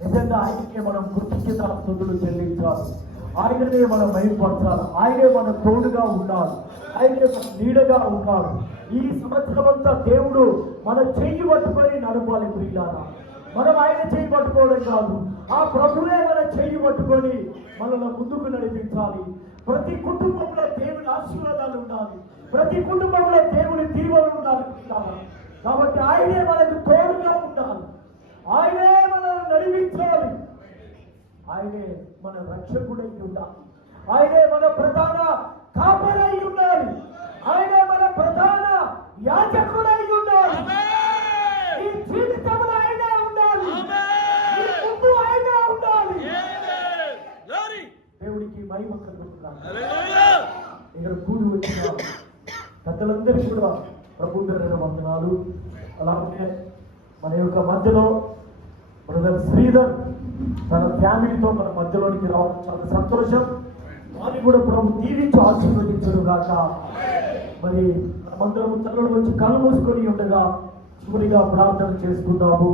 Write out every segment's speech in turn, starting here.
నిజంగా ఆయనకే మనం కృతజ్ఞత స్తుతులు చెల్లించాలి. ఆయననే మనం భయపరచాలి. ఆయనే మన తోడుగా ఉండాలి. ఆయనే మన నీడగా ఉన్నాడు. ఈ సంవత్సరం అంతా దేవుడు మన చెయ్యి పట్టుకొని నడపాలి. ప్రియులారా, మనం ఆయన చెయ్యి పట్టుకోవడం కాదు, ఆ ప్రభువే మన చెయ్యి పట్టుకొని మనల్ని ముందుకు నడిపించాలి. ప్రతి కుటుంబంలో దేవుని ఆశీర్వాదాలు ఉండాలి. ప్రతి కుటుంబంలో దేవుని దీవెనలు ఉండాలి. కాబట్టి ఆయనే మనకు తోడుగా ఉండాలి. ఆయనే మనల్ని నడిపించాలి. ఆయనే మన రక్షకుడై ఉండాలి. ఆయనే మన ప్రధాన కాపరై ఉండాలి. ఆయనే మన ప్రధాన యాజకుడై ఉండాలి. ఈ జీవితంలో ఆయనే ఉండాలి. ఈ ముందు ఆయనే ఉండాలి. దేవుడికి మహిమ కలుగుతుంది. ఇక్కడ కూడి వచ్చిన పెద్దలందరికీ కూడా ప్రభు పేరున వందనాలు. అలాగే మన యొక్క మధ్యలో బ్రదర్ శ్రీధర్ తన ఫ్యామిలీతో మన మధ్యలోనికి రావడం చాలా సంతోషం. వారిని కూడా ప్రభు దీవించి ఆశీర్వదించడు గాక. మరి మనమందరం తలలో వచ్చి కళ్ళు మూసుకొని ఉండగా చివరిగా ప్రార్థన చేసుకుందాము.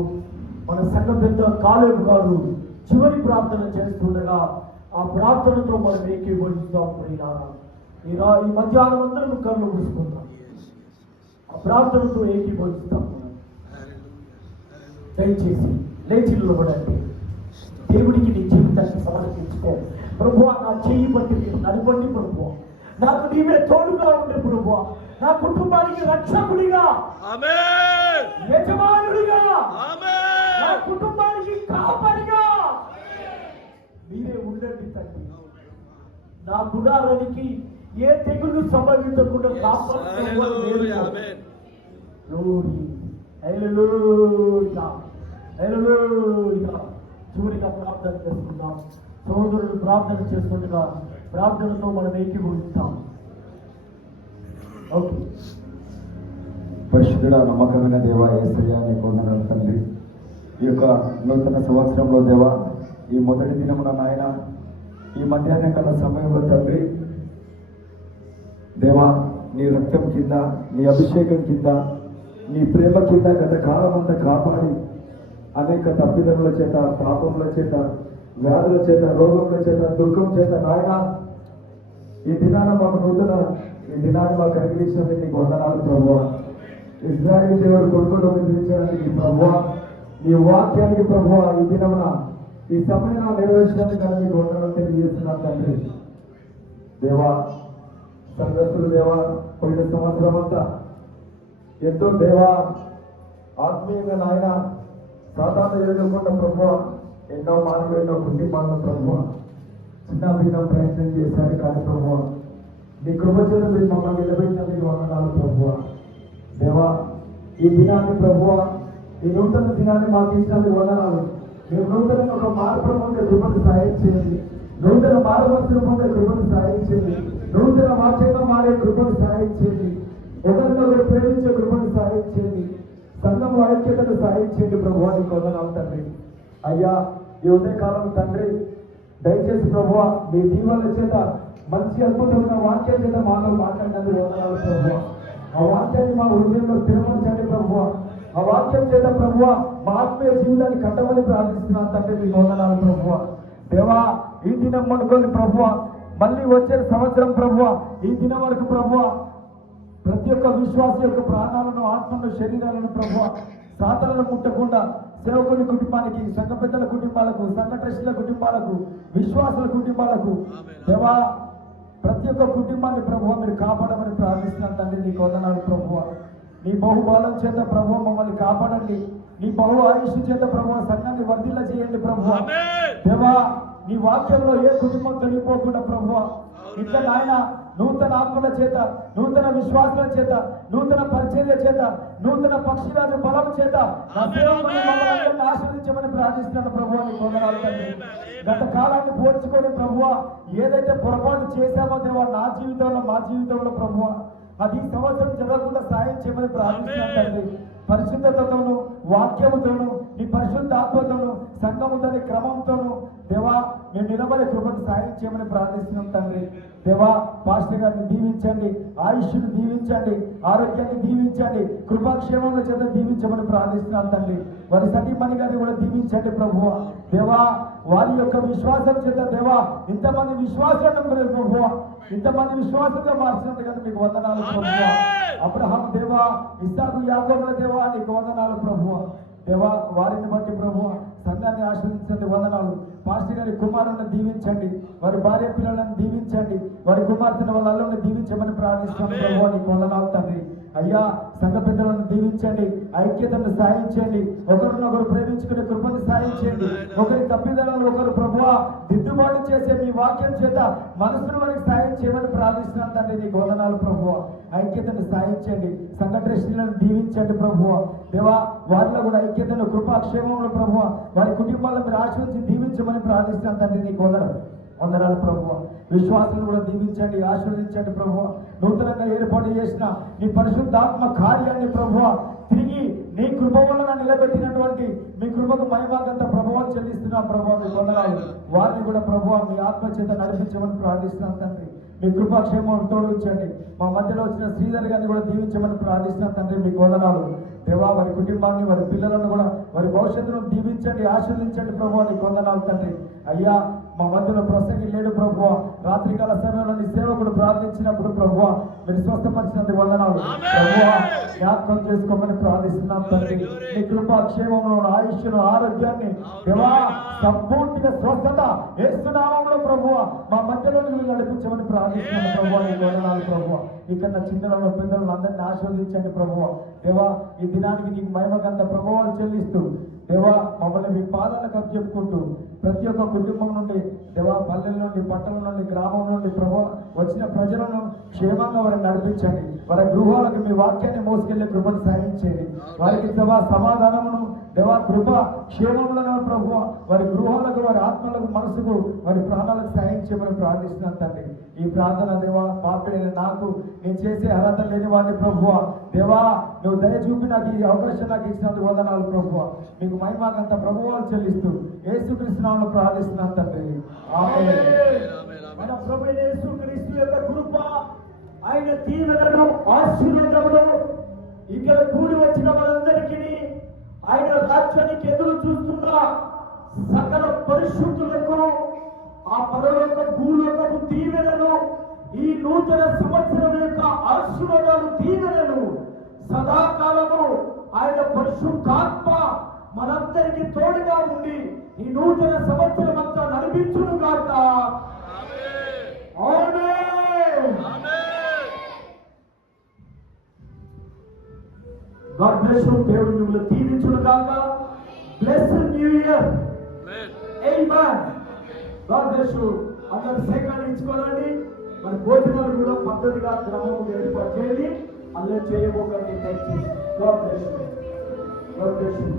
మన సంఘ పెద్ద కాలేబు గారు చివరి ప్రార్థన చేస్తుండగా ఆ ప్రార్థనతో మనం ఏకీభవిస్తాం. ఈ మధ్యాహ్నం అందరం కళ్ళు మూసుకుందాం. ఆ ప్రార్థనతో ఏకీభవిస్తాం. దయచేసి లేచి నిలబడండి. దేవుడికి నీ జీవితాన్ని సమర్పించుకో. ప్రభువా, నా చెయ్యి బట్టి మీరు నడపండి. ప్రభువా, నాకు నీవే తోడుగా ఉండే. ప్రభువా, నా కుటుంబానికి రక్షకుడిగా, యజమానుడిగా, నా కుటుంబానికి కాపరిగా మీరే ఉండండి తండ్రి. నా గుడారానికి ఏ తెగులు సంభవించకుండా చివరిగా ప్రార్థన చేసుకుందాం. సోదరుడు ప్రార్థన చేస్తుండగా ప్రార్థనతో మనం ఏకీభవిస్తాం. ఓకే. పరిశుద్ధుడా, నమ్మకమైన దేవా, యేసయ్యా నీకు వందనాలు తండ్రి. ఈ యొక్క నూతన సంవత్సరంలో దేవా, ఈ మొదటి దినమున నాయన, ఈ మధ్యాహ్న కాల సమయంలో తండ్రి దేవా, నీ రక్తం కింద, నీ అభిషేకం కింద, నీ ప్రేమ కింద గత కాలం అంతా కాపాడి అనేక తప్పిదముల చేత, పాపముల చేత, వ్యాధుల చేత, రోగముల చేత, దుఃఖం చేత నాయన ఈ దినాన మాకు ఈ దినాన్ని మాకు అనుగ్రహించినందుకు నీకు వందనాలు ప్రభువా. ఇశ్రాయేలు దేవుడు కొడుకును నిర్మించడానికి ప్రభువా, నీ వాక్యానికి ప్రభువా ఈ దినమున ఈ సమయం నెరవేర్చడానికి నీకు వందనాలు తెలియజేస్తున్నాను తండ్రి. దేవా, సంఘస్థులు దేవా, పోయిన సంవత్సరం అంతా ఎంతో దేవా ఆత్మీయంగా నాయన సాధారణ ఎదుర్కొన్న ప్రభువా, ఎన్నో మానవులు, ఎన్నో కుటుంబాలను ప్రభువా చిన్న భిన్నం ప్రయత్నం చేశారు. కానీ ప్రభువా, నీ కృపచేత మీరు మమ్మల్ని నిలబెట్టినందుకు వందనాలు ప్రభువా. దేవా, ఈ దినాన్ని ప్రభువా, ఈ నూతన దినాన్ని మాకు ఇచ్చినందుకు వందనాలు. మీరు నూతన ఒక మార్పు పొందే కృపను సాయం చేయండి. నూతన మార్గదర్శనం పొందే కృపను సాయం చేయండి. నూతన వాక్యంగా మారే కృపను సాయం చేయండి. ఒకరినొకరు ప్రేమించే కృపను సాయం చేయండి. సంఘం ఐక్యతను సాయం చేయండి ప్రభువా. నీకు వందనాలు తండ్రి. అయ్యా, ఈ ఉదయకాలం తండ్రి దయచేసి ప్రభువా, మీ దీవెనల చేత మంచి అద్భుతమైన వాక్యం చేత మాతో మాట్లాడినందుకు వందనాలు ప్రభువా. మా హృదయంలో స్థిరపరచండి ప్రభువా. ఆ వాక్యం చేత ప్రభువా మా ఆత్మీయ జీవితాన్ని కట్టమని ప్రార్థిస్తున్నాను తండ్రి. మీకు వందనాలు ప్రభువా. దేవా ఈ దినం అనుకోని ప్రభువా, మళ్ళీ వచ్చే సంవత్సరం ప్రభువా, ఈ దినం వరకు ప్రభువా ప్రతి ఒక్క విశ్వాస యొక్క ప్రాణాలను, ఆత్మను, శరీరాలను ప్రభువా సాతలను ముట్టకుండా సేవకుని కుటుంబానికి, సంఘ పెద్దల కుటుంబాలకు, సంఘ ట్రస్టుల కుటుంబాలకు, విశ్వాసుల కుటుంబాలకు దేవా ప్రతి ఒక్క కుటుంబాన్ని ప్రభువా మీరు కాపాడమని ప్రార్థిస్తున్నాను తండ్రి. నీకు వందనాలు ప్రభువా. నీ బహుబలం చేత ప్రభువా మమ్మల్ని కాపాడండి. నీ బహు ఆయుష్ చేత ప్రభువా సంఘాన్ని వర్ధిల్ల చేయండి ప్రభువా. దేవా నీ వాక్యంలో ఏ కుటుంబం తొలిపోకుండా ప్రభువా ఇంకా నాయన నూతన ఆత్మల చేత, నూతన విశ్వాసాల చేత, నూతన పరిచర్య చేత, నూతన పక్షిరాజు బలం చేత ఆశ్రయించమని ప్రార్థిస్తున్నాను ప్రభువా. నీ వందనాలు తండ్రి. గత కాలాన్ని పోల్చుకొని ప్రభువా ఏదైతే పొరపాటు చేశామో దేవా నా జీవితంలో, మా జీవితంలో ప్రభువా అది ఈ సంవత్సరం జరగకుండా సాయం చేయమని ప్రార్థిస్తున్నాను తండ్రి. పరిశుద్ధతతోను, వాక్యముతోను, నీ పరిశుద్ధ ఆత్మతోను, సంఘముతోని క్రమంతోను దేవా మేము నిలబడే కృపను సాయం చేయమని ప్రార్థిస్తున్నాం తండ్రి. దేవా పాస్టర్ గారిని దీవించండి, ఆయుష్ను దీవించండి, ఆరోగ్యాన్ని దీవించండి, కృపాక్షేమంలో చేత దీవించమని ప్రార్థిస్తున్నాం తండ్రి. వారి సతీమణి గారిని కూడా దీవించండి ప్రభువా. దేవా వారి యొక్క విశ్వాసం చేత దేవా ఇంతమంది విశ్వాసాలను ప్రభువా ఇంతమంది విశ్వాసంగా మార్చినట్టు కదా మీకు వందనాలు ప్రభువా. అబ్రహాం దేవా, ఇస్సాకు, యాకోబుల దేవా నీకు వందనాలు ప్రభువా. దేవా వారిని బట్టి ప్రభువా సంఘాన్ని ఆశ్రయించండి. వందనాలు. పాస్టర్ గారి కుమారులను దీవించండి, వారి భార్య పిల్లలను దీవించండి, వారి కుమార్తెను వాళ్ళ అల్లుని దీవించమని ప్రార్థిస్తున్నాను ప్రభువా. నీకు వందనాలు తండ్రి. అయ్యా సంఘ పెద్దలను దీవించండి, ఐక్యతను సాయం చేయండి, ఒకరినొకరు ప్రేమించుకునే కృపను సాయం చేయండి, ఒకరి తప్పిదాలను ఒకరు ప్రభువా దిద్దుబాటు చేసే మీ వాక్యం చేత మనసును వారికి సాయం చేయమని ప్రార్థిస్తున్నాను తండ్రి. నీకు వందనాలు ప్రభువా. ఐక్యతను సాయం చేయండి, సంఘ ట్రస్టులను దీవించండి ప్రభువా. దేవా వారిలో కూడా ఐక్యతను, కృపాక్షేమంలో ప్రభువా వారి కుటుంబాలను మీరు ఆశ్రయించి దీవించమని ప్రార్థిస్తున్నాను తండ్రి. నీకు వందనాలు ప్రభువా. విశ్వాసాలను కూడా దీవించండి, ఆశీర్వదించండి ప్రభువా. నూతనంగా ఏర్పాటు చేసిన నీ పరిశుద్ధాత్మ కార్యాన్ని ప్రభువా తిరిగి నీ కృప వలన నిలబెట్టినటువంటి మీ కృపకు మహిమాకంత ప్రభావం చెల్లిస్తున్నాం ప్రభువా. మీ వందనాలు. వారిని కూడా ప్రభువా మీ ఆత్మ చేత నడిపించమని ప్రార్థిస్తున్నాం తండ్రి. మీ కృపాక్షేమం తోడించండి. మా మధ్యలో వచ్చిన శ్రీధర్ గారిని కూడా దీవించమని ప్రార్థిస్తున్నాం తండ్రి. మీకు వందనాలు దేవా. వారి కుటుంబాన్ని, వారి పిల్లలను కూడా వారి భవిష్యత్తును దీవించండి, ఆశీర్వదించండి ప్రభువా. నీకు వందనాలు తండ్రి. అయ్యా మా మధ్యలో ప్రసంగి లేడు ప్రభువా. రాత్రికాల సమయంలో నీ సేవకుడు ప్రార్థించినప్పుడు ప్రభువా మీరు స్వస్థపరిచినందుకు వందనాలు ప్రభువా. జ్ఞాపకం చేసుకోమని ప్రార్థిస్తున్నాం తండ్రి. నీ కృపా క్షేమమును, ఆయుష్ను, ఆరోగ్యాన్ని దేవా సంపూర్తిగా స్వస్థత యేసునామములో ప్రభువా మా మధ్యలో నడిపించమని ప్రార్థిస్తున్నాను ప్రభువా. నీకు వందనాలు ప్రభువా. ఇక్కడ చిన్నలను, పెద్దలను అందరినీ ఆశీర్వదించండి ప్రభువా. దేవా ఈ దినానికి నీకు మహిమకంత ప్రభావాలు చెల్లిస్తూ దేవా మమ్మల్ని మీ పాదాలకు చెప్పుకుంటూ ప్రతి ఒక్క కుటుంబం నుండి దేవా పల్లెల నుండి, పట్టణం నుండి, గ్రామం నుండి ప్రభు వచ్చిన ప్రజలను క్షేమంగా వారిని నడిపించండి. వారి గృహాలకు మీ వాక్యాన్ని మోసుకెళ్లే కృపను సాధించండి. వారికి దేవా సమాధానమును, దేవా కృప క్షేమములను ప్రభు వారి గృహాలకు, వారి ఆత్మలకు, మనసుకు, వారి ప్రాణాలకు సాయం చేయమని ప్రార్థిస్తున్నాను తండ్రి. ఈ ప్రార్థన దేవా పాపిడైన నాకు నేను చేసే అర్హత లేని వాడిని ప్రభువ. దేవా నువ్వు దయ చూపి నాకు ఈ అవకాశం నాకు ఇచ్చినందుకు వందనాలు ప్రభువ. మీకు మహిమకంత ప్రభువాలు చెల్లిస్తూ యేసుక్రీస్తు నామములో ప్రార్థిస్తున్నాను తండ్రి. ఆమేన్. మన ప్రభు యేసుక్రీస్తు యొక్క కృప, ఆయన దీవెనలు, ఆశీర్వాదములు ఇక్కడ కూడి వచ్చిన వారందరికీ, ఆయన రాజ్యానికి ఎదురు చూస్తున్న సకల పరిశుద్ధులకు ఆ పరలోక భూలోకపు దీవెనలు, ఈ నూతన సంవత్సరం యొక్క ఆశీర్వాదాలు, దీవెనలు సదాకాలము ఆయన పరిశుద్ధాత్మ మనందరికీ తోడుగా ఉండి ఈ నూతన సంవత్సరం అంతా నడిపించును గాక. ఆమేన్. God bless you. దేవుడు మిమ్మల్ని దీవించును గాక. Blessed new year. ఆమేన్. God bless you. అందరూ సేకరణ ఇచ్చుకోనండి. మన భోజనాలు కూడా పద్ధతిగా క్రమం ఏర్పాటు చేయండి. అల్లరి చేయబోకండి. Thank you. God bless you. God bless you.